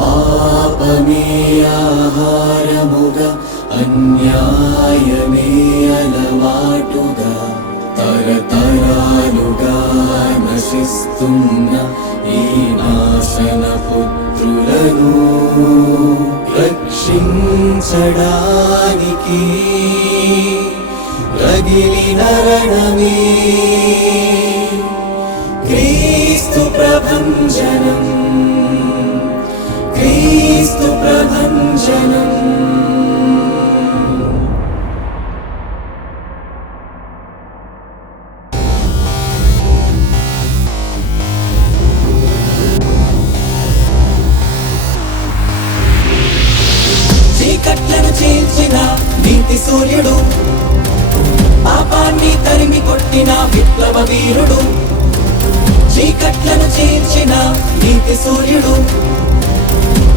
పాపమే ఆహారముగా అన్యాయమే అలవాటుగా తరతరాలుగా నశిస్తున్న ఈ నాశన పుత్రులను రక్షించడానికి రగిలిన రణమే క్రీస్తు ప్రభంజనం, క్రీస్తు ప్రభంజనం. చీకట్లను చీల్చిన నీతి సూర్యుడు, పాపాన్ని తరిమి కొట్టిన విప్లవ వీరుడు. చీకట్లను చీల్చిన నీతి సూర్యుడు,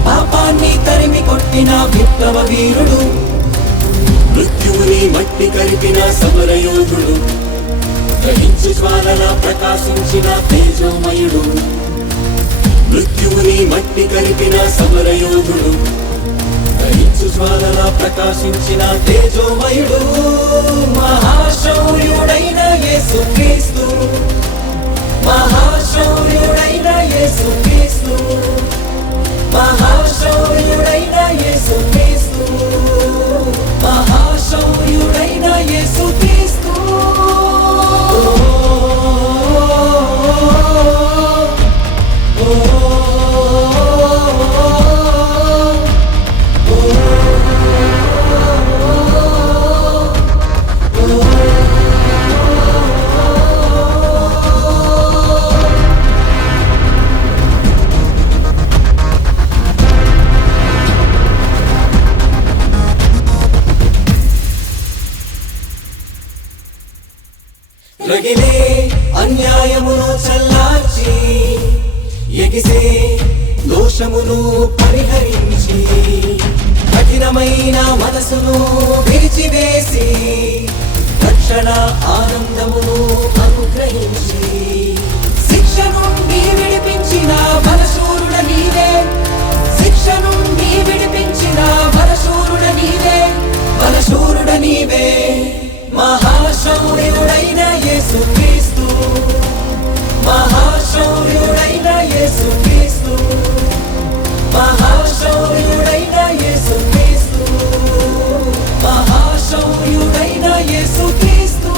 పాపాన్ని తరిమి కొట్టిన విప్లవ వీరుడు. మృత్యువుని మట్టి కరిపిన సమరయోధుడు, గ్రహించు జ్వాలలా ప్రకాశించిన తేజోమయుడు. మృత్యువుని మట్టి కరిపిన సమరయోధుడు, గ్రహించు జ్వాలలా ప్రకాశించిన తేజోమయుడు. మహాశౌర్యుడైన యేసుక్రీస్తు, మహాశౌర్యుడైన యేసుక్రీస్తు, మహాశౌర్యుడైన యేసుక్రీస్తు, మహాశౌర్యుడైన యేసుక్రీస్తు. రగిలే అన్యాయమును చల్లార్చి, ఎగిసే దోషమును పరిహరించి, కఠినమైన మనసును విరిచివేసి, రక్షణ ఆనందమును అనుగ్రహించి, శిక్ష నుండి విడిపించిన బలశూరుడ నీవే, శిక్ష నుండి విడిపించిన బలశూరుడ నీవే, బలశూరుడ నీవే. మహాశౌర్యుడైన యేసుక్రీస్తు, మహాశౌర్యుడైన యేసుక్రీస్తు, మహాశౌర్యుడైన యేసుక్రీస్తు, మహాశౌర్యుడైన యేసుక్రీస్తు.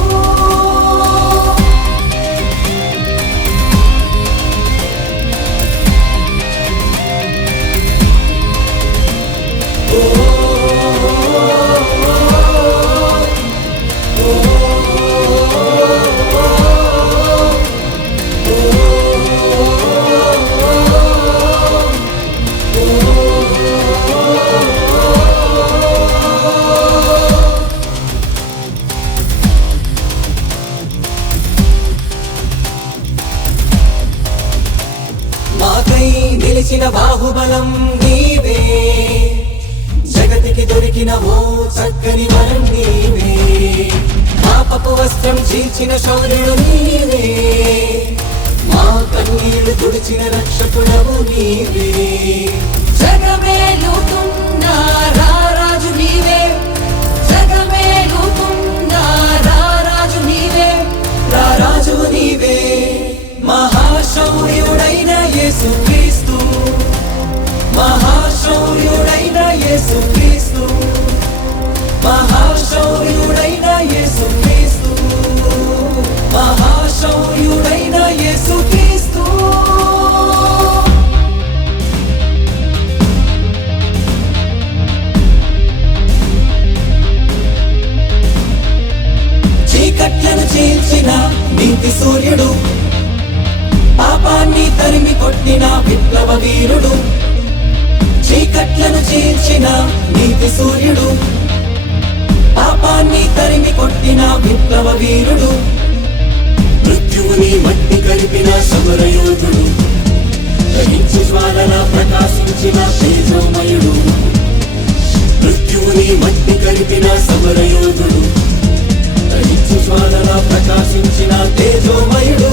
మాకై నిలిచిన బాహుబలం నీవే, జగతికి దొరికిన ఓ చక్కని వరం నీవే. పాపపు వస్త్రం చీల్చిన శౌర్యుడు నీవే, మా కన్నీళ్లు తుడిచిన రక్షకుడవు నీవే. జగమేలుతున్న రారాజు నీవే, జగమేలుతున్న రారాజు నీవే, రారాజు నీవే. మహాశౌర్యుడైన యేసుక్రీస్తు, మహాశౌర్యుడైన యేసుక్రీస్తు, మహాశౌర్యుడైన యేసుక్రీస్తు, మహాశౌర్యుడైన యేసుక్రీస్తు. చీకట్లను చీల్చిన నీతి సూర్యుడు, పాపాన్ని తరిమి కొట్టిన విప్లవ వీరుడు. చీకట్లను చీల్చిన నీతి సూర్యుడు, పాపాన్ని తరిమి కొట్టిన విప్లవ వీరుడు. మృత్యువుని మట్టి కరిపిన సమరయోధుడు, గ్రహించు జ్వాలలా ప్రకాశించిన తేజోమయుడు. మృత్యువుని మట్టి కరిపిన సమరయోధుడు, గ్రహించు జ్వాలలా ప్రకాశించిన తేజోమయుడు.